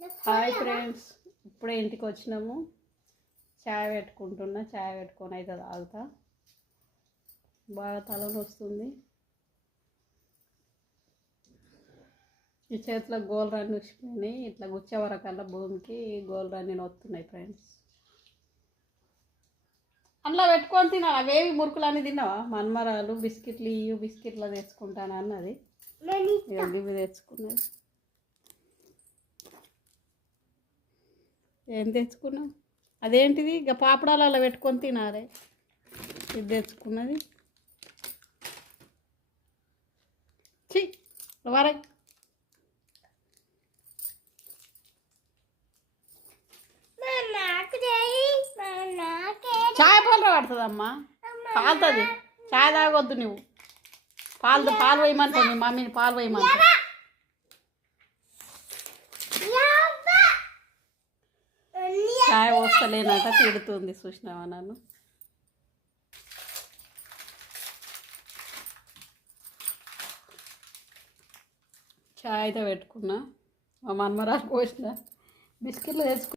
Hi friends, ఇప్పుడే ఇంటికి వచ్చినాము. చాయ్ పెట్టుకుంటున్నా. చాయ్ పెట్టుకొని అయితే తాగుతా. బాగా తలనొస్తుంది. ఈ చేతిలో గోల్ రన్ వచ్చిపోయినాయి. ఇట్లా గుచ్చే వరకల్లా భూమికి గోల్ రన్ వస్తున్నాయి ఫ్రెండ్స్. అందులో పెట్టుకొని తినాలి. అవేవి మురుకులు అని తిన్నావా? మన్మరాలు బిస్కెట్లు బిస్కెట్లు తెచ్చుకుంటాను అన్నది. ఇవి తెచ్చుకున్నది. ఏం తెచ్చుకున్నావు? అదేంటిది? ఇక పాపడాలలో పెట్టుకొని తినాలి. ఇది తెచ్చుకున్నది. చి వరై చాయ్ పాలు పడుతుందమ్మా. కాలుతుంది. చాయ్ తాగొద్దు నువ్వు. పాలు వేయమంటావు మీ మమ్మీని. పాలు వేయమంటావు. చాయ్ పోస్తలేనట తిడుతుంది. చూసినావా నన్ను? చాయ్ అయితే పెట్టుకున్నా. మా మన్మరాలు పోసిన బిస్కెట్లు తెచ్చుకున్నా.